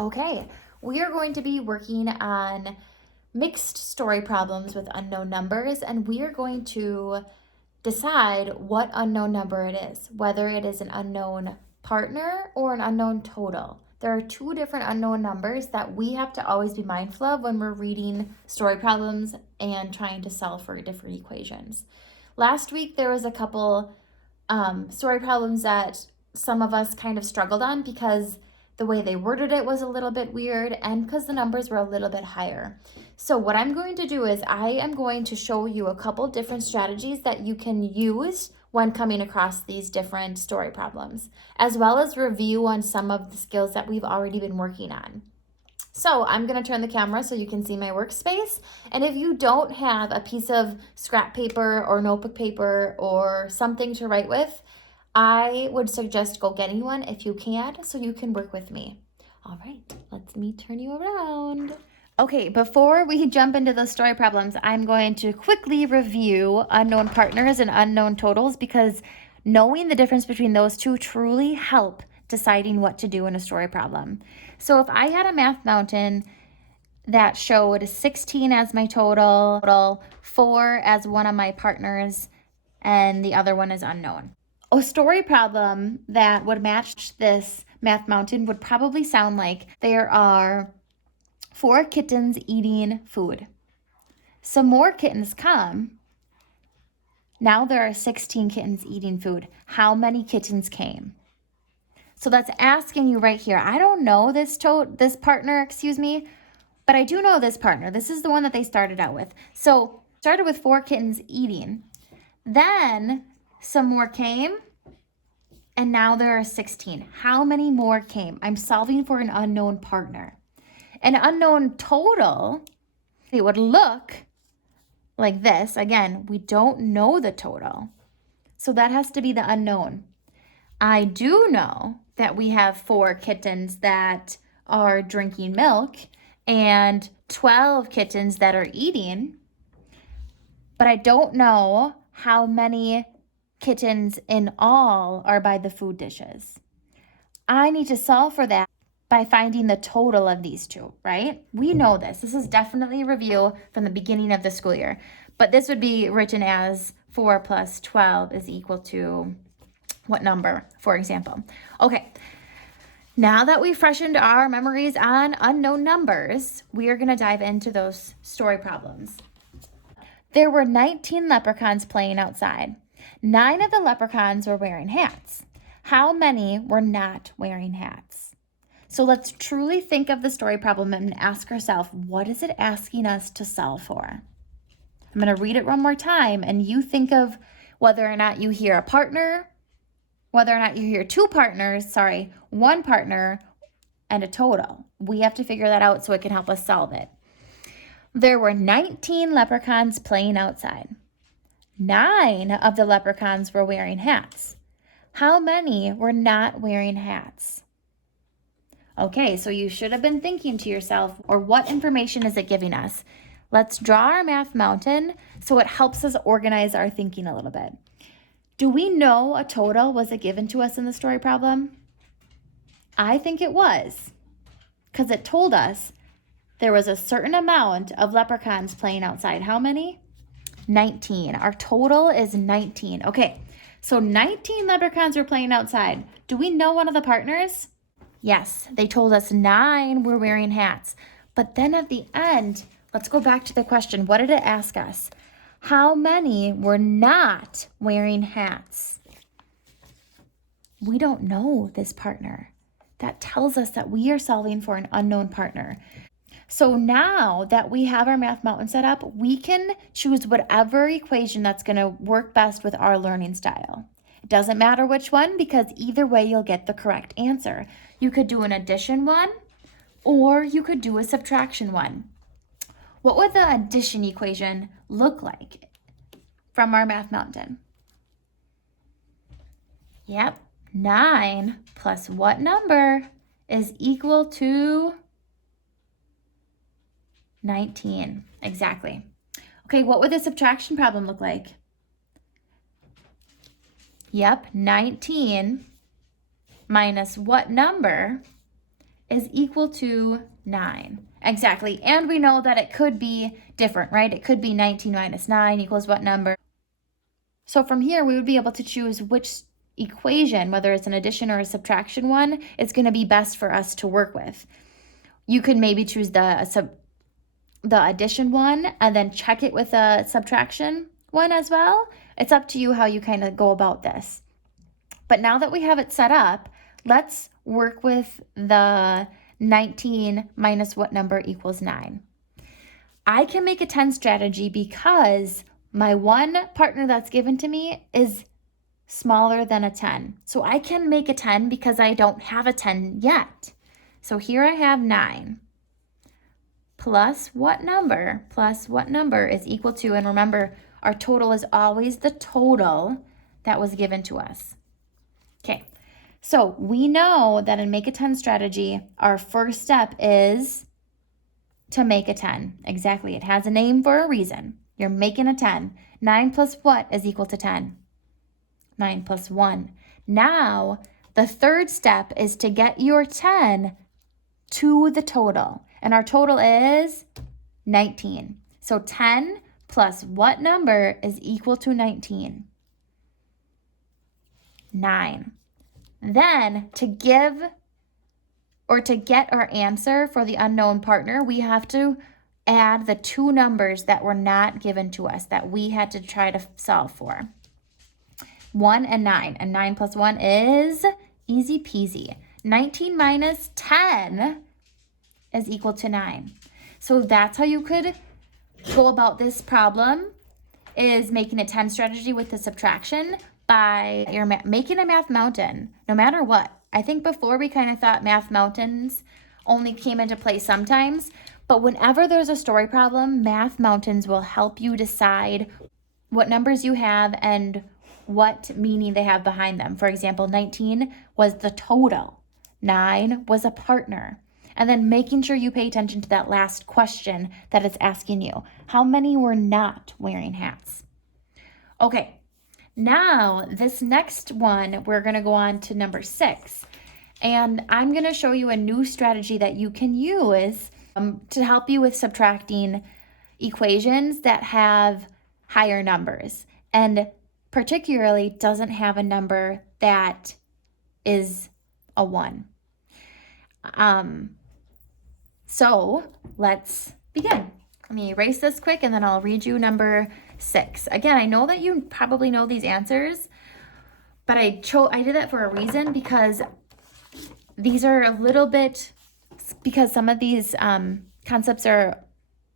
Okay, we are going to be working on mixed story problems with unknown numbers, and we are going to decide what unknown number it is, whether it is an unknown partner or an unknown total. There are two different unknown numbers that we have to always be mindful of when we're reading story problems and trying to solve for different equations. Last week, there was a couple story problems that some of us kind of struggled on because the way they worded it was a little bit weird and because the numbers were a little bit higher. So what I'm going to do is I am going to show you a couple different strategies that you can use when coming across these different story problems, as well as review on some of the skills that we've already been working on. So I'm going to turn the camera so you can see my workspace. And if you don't have a piece of scrap paper or notebook paper or something to write with, I would suggest go getting one if you can, so you can work with me. All right, let me turn you around. Okay, before we jump into the story problems, I'm going to quickly review unknown partners and unknown totals because knowing the difference between those two truly help deciding what to do in a story problem. So if I had a math mountain that showed 16 as my total, 4 as one of my partners, and the other one is unknown. A story problem that would match this math mountain would probably sound like there are 4 kittens eating food. Some more kittens come. Now there are 16 kittens eating food. How many kittens came? So that's asking you right here. I don't know this partner, but I do know this partner. This is the one that they started out with. So started with 4 kittens eating. Then some more came, and now there are 16. How many more came? I'm solving for an unknown partner. An unknown total, it would look like this. Again, we don't know the total, so that has to be the unknown. I do know that we have 4 kittens that are drinking milk and 12 kittens that are eating, but I don't know how many kittens in all are by the food dishes. I need to solve for that by finding the total of these two, right? We know this. This is definitely a review from the beginning of the school year, but this would be written as 4 plus 12 is equal to what number, for example? Okay, now that we've freshened our memories on unknown numbers, we are gonna dive into those story problems. There were 19 leprechauns playing outside. 9 of the leprechauns were wearing hats. How many were not wearing hats? So let's truly think of the story problem and ask ourselves, what is it asking us to solve for? I'm going to read it one more time, and you think of whether or not you hear a partner, whether or not you hear 2 partners, one partner and a total. We have to figure that out so it can help us solve it. There were 19 leprechauns playing outside. 9 of the leprechauns were wearing hats. How many were not wearing hats? Okay, so you should have been thinking to yourself, or what information is it giving us? Let's draw our math mountain so it helps us organize our thinking a little bit. Do we know a total was given to us in the story problem? I think it was, because it told us there was a certain amount of leprechauns playing outside. How many? 19. Our total is 19. Okay, so 19 leprechauns were playing outside. Do we know one of the partners? Yes, they told us 9 were wearing hats. But then at the end, let's go back to the question. What did it ask us? How many were not wearing hats? We don't know this partner. That tells us that we are solving for an unknown partner. So now that we have our math mountain set up, we can choose whatever equation that's going to work best with our learning style. It doesn't matter which one, because either way you'll get the correct answer. You could do an addition one, or you could do a subtraction one. What would the addition equation look like from our math mountain? Yep, 9 plus what number is equal to 19? Exactly. Okay, what would the subtraction problem look like? Yep, 19 minus what number is equal to 9. Exactly. And we know that it could be different, right? It could be 19 minus 9 equals what number? So from here, we would be able to choose which equation, whether it's an addition or a subtraction one, is going to be best for us to work with. You could maybe choose the addition one and then check it with a subtraction one as well. It's up to you how you kind of go about this. But now that we have it set up, let's work with the 19 minus what number equals 9. I can make a 10 strategy because my one partner that's given to me is smaller than a 10. So I can make a 10 because I don't have a 10 yet. So here I have 9 plus what number? Plus what number is equal to, and remember, our total is always the total that was given to us. Okay, so we know that in Make a 10 strategy, our first step is to make a 10. Exactly, it has a name for a reason. You're making a 10. 9 plus what is equal to 10? 9 plus 1. Now, the third step is to get your 10 to the total. And our total is 19. So 10 plus what number is equal to 19? 9. Then to get our answer for the unknown partner, we have to add the two numbers that were not given to us that we had to try to solve for. 1 and 9. And 9 plus 1 is easy peasy. 19 minus 10 is equal to 9. So that's how you could go about this problem, is making a 10 strategy with the subtraction by making a math mountain, no matter what. I think before we kind of thought math mountains only came into play sometimes, but whenever there's a story problem, math mountains will help you decide what numbers you have and what meaning they have behind them. For example, 19 was the total, 9 was a partner. And then making sure you pay attention to that last question that it's asking you. How many were not wearing hats? Okay, now this next one, we're going to go on to number 6. And I'm going to show you a new strategy that you can use to help you with subtracting equations that have higher numbers. And particularly doesn't have a number that is a 1. So let's begin. Let me erase this quick and then I'll read you number 6. Again, I know that you probably know these answers, but I did that for a reason, because these are a little bit, because some of these concepts are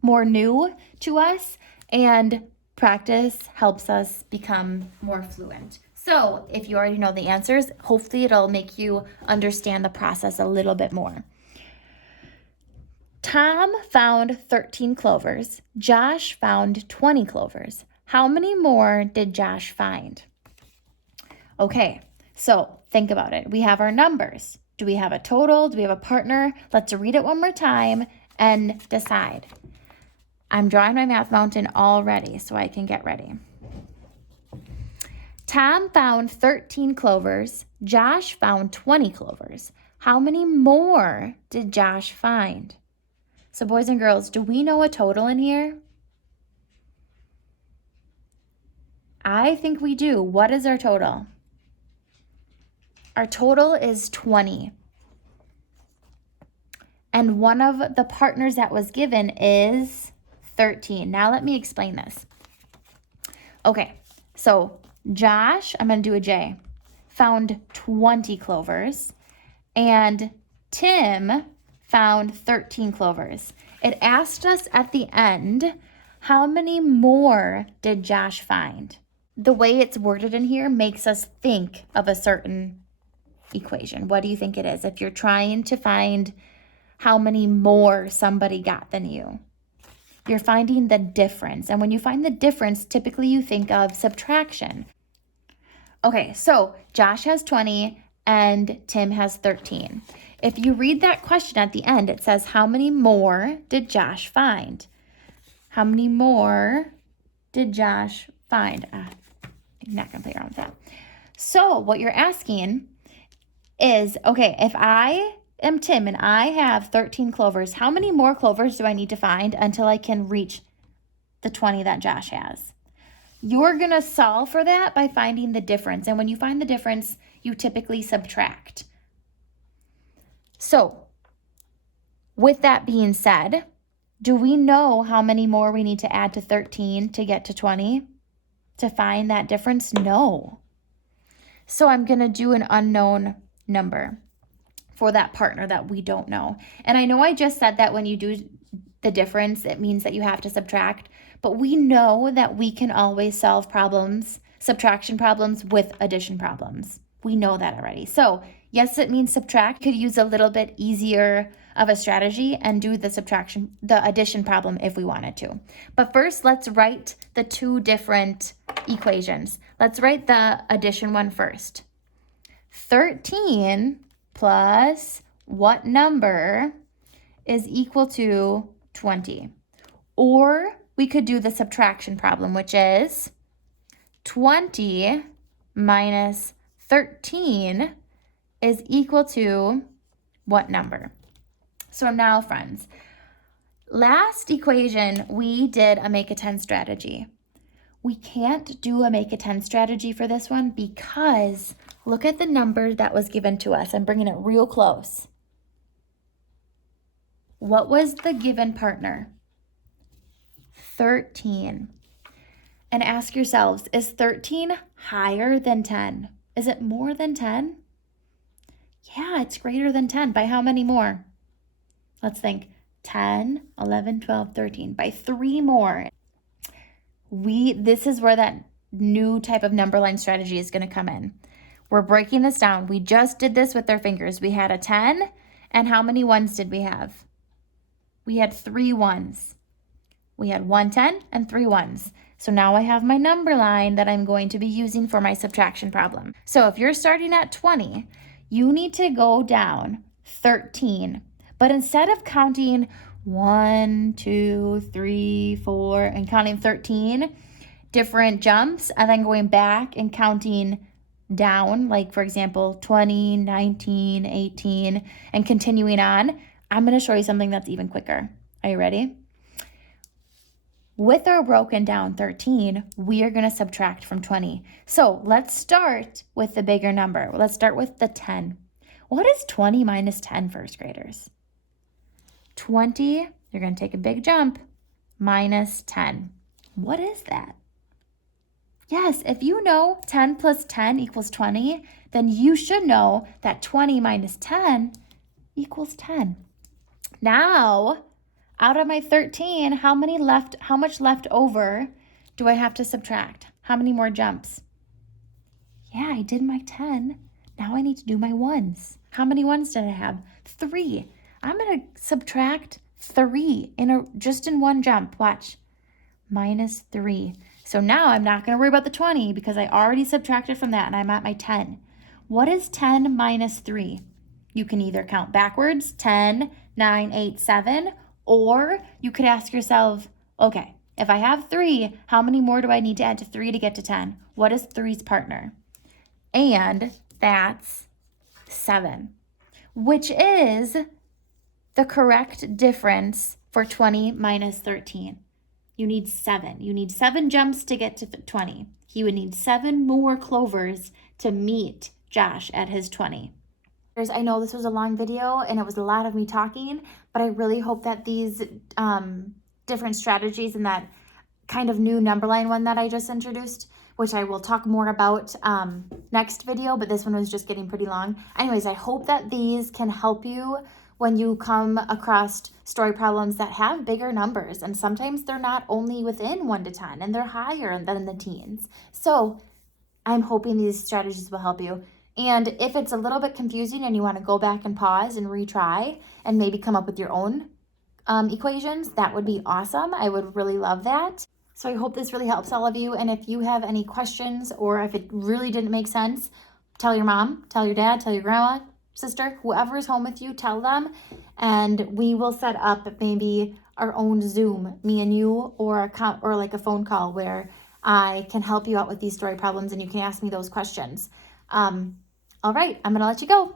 more new to us, and practice helps us become more fluent. So if you already know the answers, hopefully it'll make you understand the process a little bit more. Tom found 13 clovers. Josh found 20 clovers. How many more did Josh find? Okay, so think about it. We have our numbers. Do we have a total? Do we have a partner? Let's read it one more time and decide. I'm drawing my math mountain already so I can get ready. Tom found 13 clovers. Josh found 20 clovers. How many more did Josh find? So boys and girls, do we know a total in here? I think we do. What is our total? Our total is 20. And one of the partners that was given is 13. Now let me explain this. Okay, so Josh, I'm going to do a J, found 20 clovers, and Tim found 13 clovers. It asked us at the end, how many more did Josh find? The way it's worded in here makes us think of a certain equation. What do you think it is? If you're trying to find how many more somebody got than you, you're finding the difference. And when you find the difference, typically you think of subtraction. Okay, so Josh has 20 and Tim has 13. If you read that question at the end, it says, how many more did Josh find? How many more did Josh find? I'm not going to play around with that. So what you're asking is, okay, am Tim and I have 13 clovers. How many more clovers do I need to find until I can reach the 20 that Josh has? You're going to solve for that by finding the difference. And when you find the difference, you typically subtract. So, with that being said, do we know how many more we need to add to 13 to get to 20 to find that difference? No. So I'm going to do an unknown number for that partner that we don't know. And I know I just said that when you do the difference, it means that you have to subtract, but we know that we can always solve problems, subtraction problems with addition problems. We know that already. So yes, it means subtract. Could use a little bit easier of a strategy and do the addition problem if we wanted to. But first, let's write the two different equations. Let's write the addition one first. 13 plus what number is equal to 20? Or we could do the subtraction problem, which is 20 minus 13 is equal to what number? So now, friends, last equation, we did a make a 10 strategy. We can't do a make a 10 strategy for this one because look at the number that was given to us. I'm bringing it real close. What was the given partner? 13. And ask yourselves, is 13 higher than 10? Is it more than 10? Yeah, it's greater than 10. By how many more? Let's think. 10, 11, 12, 13. By 3 more. This is where that new type of number line strategy is going to come in. We're breaking this down. We just did this with our fingers. We had a 10, and how many ones did we have? We had 3 ones. We had 1 10 and 3 ones. So now I have my number line that I'm going to be using for my subtraction problem. So if you're starting at 20, you need to go down 13. But instead of counting 1, 2, 3, 4, and counting 13 different jumps, and then going back and counting down, like for example, 20, 19, 18, and continuing on, I'm going to show you something that's even quicker. Are you ready? With our broken down 13, we are going to subtract from 20. So let's start with the bigger number. Let's start with the 10. What is 20 minus 10, first graders? 20, you're going to take a big jump, minus 10. What is that? Yes, if you know 10 plus 10 equals 20, then you should know that 20 minus 10 equals 10. Now, out of my 13, how much left over do I have to subtract? How many more jumps? Yeah, I did my 10. Now I need to do my ones. How many ones did I have? 3. I'm going to subtract 3 just in one jump. Watch. Minus 3. So now I'm not going to worry about the 20 because I already subtracted from that and I'm at my 10. What is 10 minus 3? You can either count backwards, 10, 9, 8, 7, or you could ask yourself, okay, if I have 3, how many more do I need to add to 3 to get to 10? What is 3's partner? And that's 7, which is the correct difference for 20 minus 13. You need 7. You need 7 jumps to get to 20. He would need 7 more clovers to meet Josh at his 20. I know this was a long video and it was a lot of me talking, but I really hope that these different strategies and that kind of new number line one that I just introduced, which I will talk more about next video, but this one was just getting pretty long. Anyways, I hope that these can help you when you come across story problems that have bigger numbers, and sometimes they're not only within 1 to 10 and they're higher than the teens. So I'm hoping these strategies will help you. And if it's a little bit confusing and you want to go back and pause and retry and maybe come up with your own equations, that would be awesome. I would really love that. So I hope this really helps all of you. And if you have any questions or if it really didn't make sense, tell your mom, tell your dad, tell your grandma, sister, whoever's home with you, tell them. And we will set up maybe our own Zoom, me and you, or like a phone call where I can help you out with these story problems and you can ask me those questions. All right, I'm going to let you go.